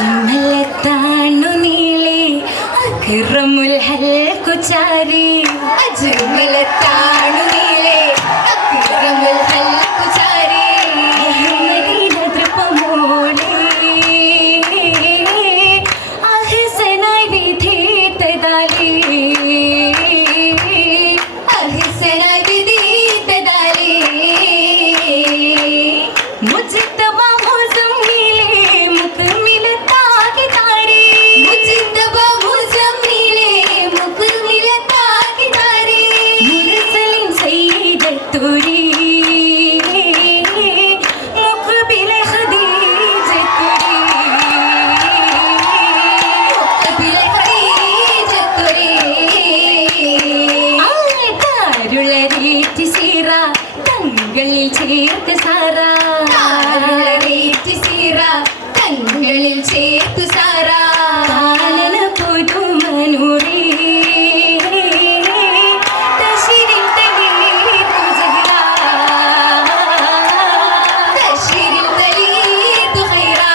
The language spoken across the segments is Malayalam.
അജ്മലത്താണു നീളെ അക്റമുൽ ഹൽകുചാരി അജ്മലത്താണു നീളെ അക്റമുൽ ഹൽകുചാരി മദീന ദൃപമോളെ അഹ്സനായി വിധിത്തദാലി അഹ്സനായി വിധിത്തദാലി മുജ്തബ തങ്ങളിൽ ചേർത്ത് സാറാ തങ്ങളിൽ ചേർത്ത് സാറാ കാലന പുതുമനൂരേ തശിരിൽ തലീതു സഹറാ തശിരിൽ തലീതു ഖൈറാ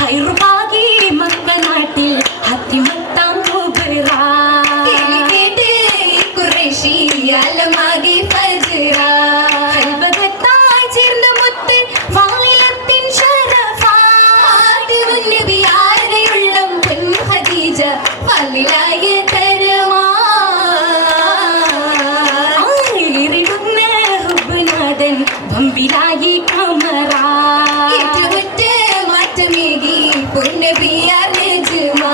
ഹൈറു ബാഗി മക്ക നാട്ടിൽ ഹത്തിമത്താം കുബറാ കേട്ട് ഖുറൈശി അലമാകി ഫജ്റാ ഖൽബകത്തായി ചേർന്ന മുത്ത് വായിലത്തിൻ ശരഫാത്ത് നബിയാരുടെയുള്ളം പൊൻ ഖദീജ ഫളിലായ തരമാറിടുന്ന ഹുബ്നാഥൻ വമ്പിലായി കമറാ ഏറ്റുമുറ്റ മാറ്റമേകി പൊൻ നബിയാർ നജ്മാ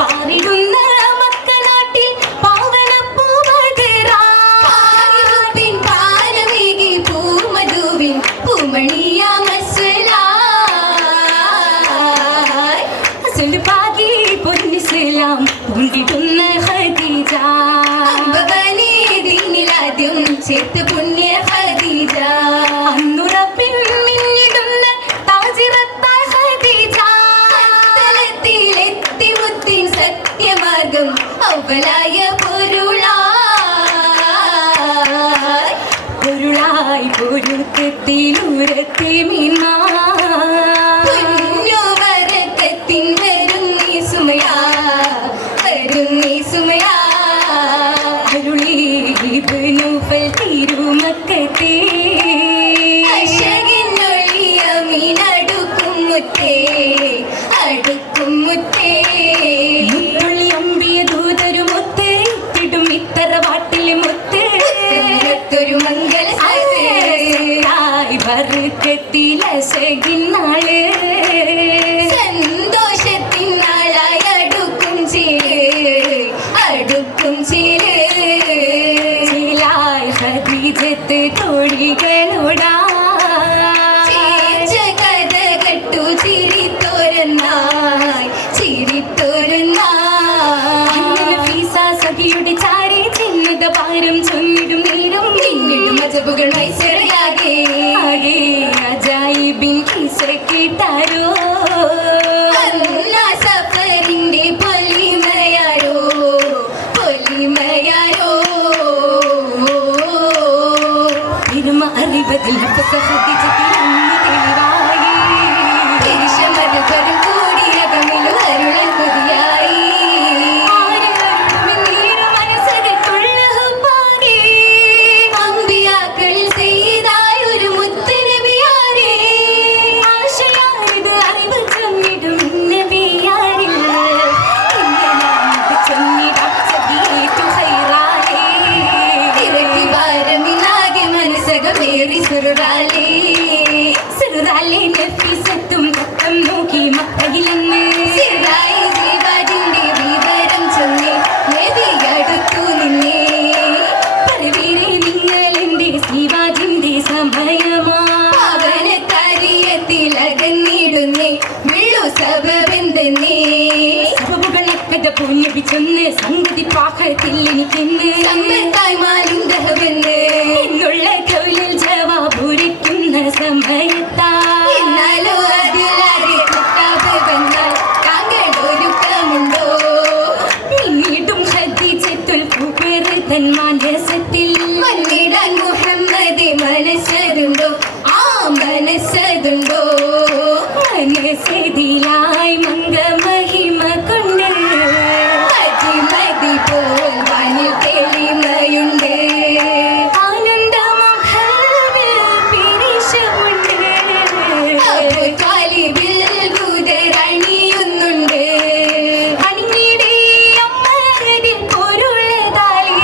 പാറിടുന്ന മക്ക നാട്ടിൽ പാവന പൂവതറാ പാരിവപ്പിൻ പാനമേകി പൂമധുവിൻ പൂമണിയ മസ്സലായ് അസൽ പാകി പൊന്നിസ്ലാം പൂണ്ടിടുന്ന ഖദീജ അമ്പവനെ ദീനിലാദ്യം ചേർത്ത് പുണ്യ ഖദീജ അന്നുറപ്പിൻ മിന്നിടുന്ന താജിറത്തായ ഖദീജ തലത്തിലെത്തി മുത്തിൻ സത്യമാർഗം അവലായ പൊരുളായി പൊരുത്തത്തിലൂരത്തെ മീനാ പൊന്നുവരക്കത്തിൻ വരുന്നീ സുമയാ അരുളി ഇബ്നുഫൽ തിരുമക്കത്തെ അശകിനൊളിയ മീനടുക്കും മുത്തേ മുത്തുള്ളി അമ്പിയ ദൂതരു മുത്ത് ഇട്ടിടും ഇത്തറ വാട്ടിലെ മുത്ത് ഒരു മംഗള വർക്കത്തിലസകിന്നാള് സന്തോഷത്തിൻ നാളായി അടുക്കും ചിലായി ഖദീജത്ത് തോഴികളോടാ കഥ കെട്ടു ചിരിത്തോരന്നായി സഖിയുടെ ചാരി ചിന്നത പാരം ചൊന്നിടും നേരം പിന്നിടും മജബുകൾ മൈസറയാകെ അജായിബിൻ കിസ്സ കേട്ടാരോ സഫറിന്റെ പൊലിമയാരോ ഇരുമ അറിവതിൽ സുറുറാലേ നഫീസത്തും തത്തം നോക്കി മക്കയിലെന്ന് സിറായി ജീവാജിന്റെ വിവരം ചൊല്ലി നബി അടുത്തു നിന്നേ പറവീരെ നിങ്ങൾ എന്റെ ശിവാജിന്റെ സമയമാ പവനത്താരിയത്തിലകന്നിടുന്നേ വെള്ളു സബബെന്തെന്നേ സബബുകളൊക്കെ പൂഞ്ഞപിച്ചൊന്ന് സംഗതി പാകത്തിൽ എനിക്കെന്ന് സമ്പത്തായി മാലുന്തഹവെന്ന് എന്നുള്ള കൗലിൽ ജവാബുരയ്ക്കുന്ന സമയത്താ എന്നാലോ അതിലാരെ കുട്ടാബ് വന്നാൽ താങ്കൾ ഒരുക്കമുണ്ടോ പിന്നീടും ഖദീജത്തുൽ കുബറ തൻ മനസ്സത്തിൽ വന്നിടാൻ മുഹമ്മദ് മനസ്സതുണ്ടോ ആ മനസ്സതുണ്ടോ മനസ്സെതിലായി മംഗ മഹിമ കൊണ്ട് മതി പോൽ വാനിൽ തെളിമയുണ്ട് ആനന്ദമഹൽവിൽ പിരിശമുണ്ട് കാലിബിൽ ദൂതരണിയുന്നുണ്ട് അണിഞ്ഞിടേ അമ്മതിൽ പൊരുളതാലേ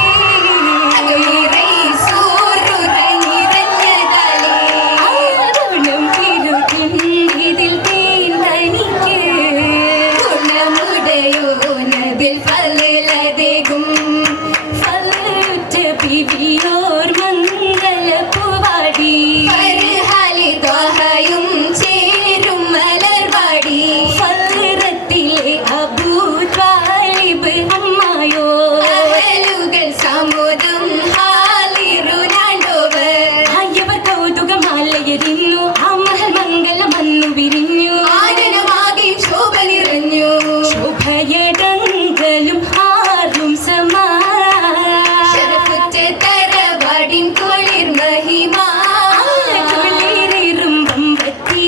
ഗുണം തിരുതിൽ തേൻ തനിക്ക് ഗുണമുടയോനതിൽ ഫലലതേകും ഫലറ്റ ബിബിയോർ മംഗളപ്പുവാടി ഹാലിദോഹയും ചേരും മലർവാടി ഫലറത്തിലെ അബൂ ത്വാലിബ് അമ്മായോ അഹലുകൾ സമൂദം ഹാലിറുനാണ്ടോവർ അയ്യവർ കൗതുകമാലയരിഞ്ഞു ആ മഹൽ മംഗളം വന്നു വിരിഞ്ഞു ആനനമാകെയും ശോഭ നിറഞ്ഞു ശോഭയടങ്കലും ആരും സമാ ശരഫുറ്റ തറവാടിൻ കുളിർ മഹിമ കുളിരേറും ബമ്പത്തി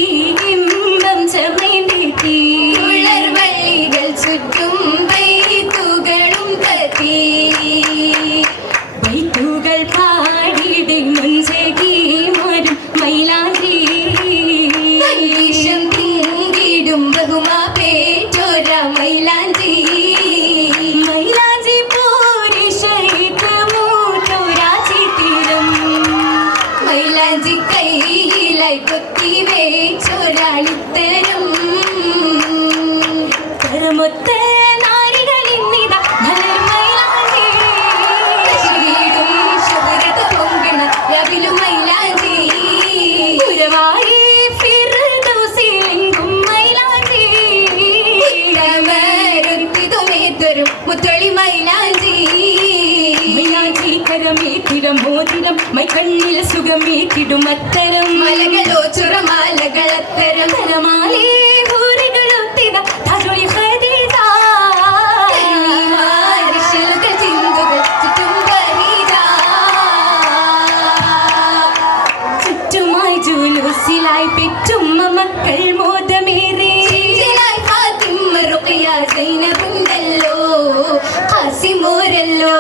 ഇമ്പം ചമൈണ്ടെത്തി കുളർവള്ളികൾ ചുറ്റും വൈത്തുകളും കത്തി വൈത്തുകൾ പാടിയുടെ മുൻചകി മരും മൈലാഞ്ചി ഈശം തിങ്കിടും ബഹുമാ പേറ്റോര മൈലാഞ്ചി മൈലാഞ്ചി പോരിശൈത്ത് മൂത്തോരാച്ചി തീരം മൈലാഞ്ചി കൈയിലായി കൊത്തി വേച്ചോരാളിത്തരം തരമൊത്ത നാരികളിന്നിത മലർ മൈലാഞ്ചി ശരീരം ശബരത പൊങ്കണ രവിലും മൈലാഞ്ചി ഉരവായി ഫിർദൗസിലെങ്കും മൈലാഞ്ചി ഇടമരുത്തിതുമേത്തൊരു മുത്തൊളി മൈലാഞ്ചി മൈലാഞ്ചി കരമേറ്റിടം മോതിരം മൈക്കണ്ണിൽ സുഖമേറ്റിടും അത്തരം മലകളോ ചുറമാലകളത്തരം തരമാലേ ഭൂരികളൊത്തിത താജൊളി ഖദീജ ഋഷിലുകൾ ചിന്തുകൾ ചുറ്റും ഖദീജ ചുറ്റുമായി ജൂലൂസിലായി പെറ്റുമ്മ മക്കൾ മോദമേറി ഫാത്തിമ റുഖിയ സൈനബുണ്ടല്ലോ ഖാസിമോരല്ലോ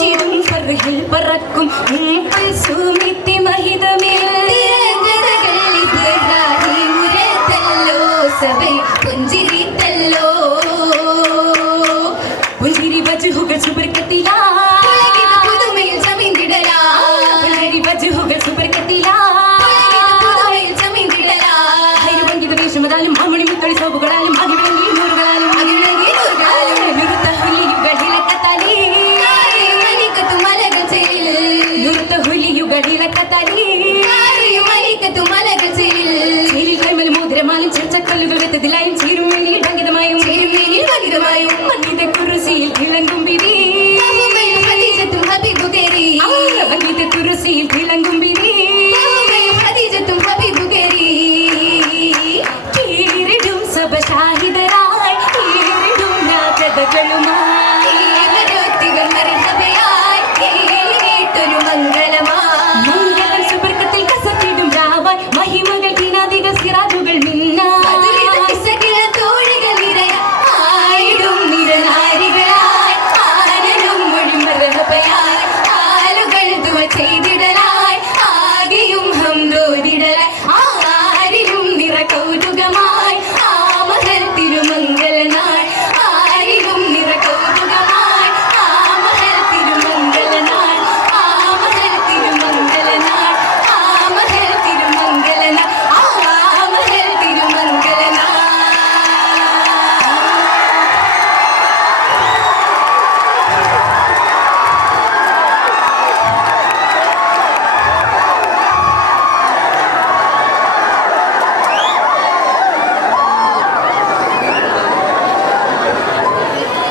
ചിടും ഫർഹിൽ പറക്കും സുമിത്തി മഹിതമേ സഭൈ പുഞ്ചിരിത്തല്ലോ പുഞ്ചിരി വജുഹുകൾ സുബർക്കത്തിലാ പുതുമയിൽ ചമീന്തിടലാ പുഞ്ചിരി വജുഹുകൾ സുബർക്കത്തിലാ പുതുമയിൽ ചമീന്തിടലാ ഹൈരുവങ്കിത വേഷമതാലും മാമണി മുത്തളി സോപ്പുകളാലും അകിവിളങ്ങി നൂറുകളാലും നിറുത്ത ഹുലിയുകളിലക്കത്താലി മലിക്കത്തു മലകൾ ചേരിൽ നിറുത്ത ഹുലിയുകളിലക്കത്താലി മലിക്കത്തു മലകൾ ചേരിൽ ചേരിൽ കൈമൽ മോതിരമാലും ചെറുച്ചക്കല്ലുകൾ വെത്തതിലായും ചേരും വേലിയിൽ ഭംഗിതമായും മന്നിത കുറുസിയിൽ തിളങ്ങും ബിരി ഖദീജത്തും ഹബീബു കേറി മന്നിത കുറുസിയിൽ തിളങ്ങും ബിരി ഖദീജത്തും ഹബീബു കേറി കീരിടും സബ ഷാഹിദരായി കീരിടും രാജകളുമായി മരോത്തികൾ മർഹബയായി കേട്ടൊരു മംഗളമായി മംഗളം സുബർക്കത്തിൽ കസറ്റിടും രാവായി മഹിമകൾ കിനാദികൾ സിറാജുകൾ മിന്ന തോഴികൾ നിറയ ആയിടും നിരനാരികളായി ആനനും മൊഴി മർഹബയായി ആലുകൾ ദുവ ചെയ്തിടലായി ആകെയും ഹംദോദിടലായി ആരിലും നിറ കൗതുകമായി ആ മഹൽ തിരുമംഗലനായി ആരിലും നിറ കൗതുകമായി ആ മഹൽ തിരുമംഗലനായി ആ മഹൽ തിരുമംഗലനായി ആ മഹൽ തിരുമംഗലനായി ആ മഹൽ തിരുമംഗലനായി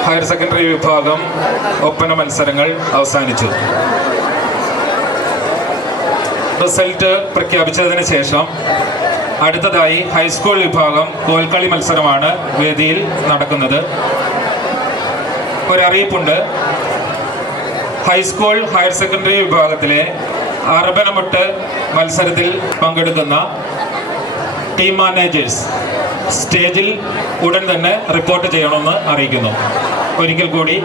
ഹയർ സെക്കൻഡറി വിഭാഗം ഒപ്പന മത്സരങ്ങൾ അവസാനിച്ചു. റിസൾട്ട് പ്രഖ്യാപിച്ചതിന് ശേഷം അടുത്തതായി ഹൈസ്കൂൾ വിഭാഗം കോൽക്കളി മത്സരമാണ് വേദിയിൽ നടക്കുന്നത്. ഒരറിയിപ്പുണ്ട്. ഹൈസ്കൂൾ ഹയർ സെക്കൻഡറി വിഭാഗത്തിലെ അർബനമുട്ട് മത്സരത്തിൽ പങ്കെടുക്കുന്ന ടീം മാനേജേഴ്സ് സ്റ്റേജിൽ ഉടൻ തന്നെ റിപ്പോർട്ട് ചെയ്യണമെന്ന് അറിയിക്കുന്നു. ഒരിക്കൽ കൂടി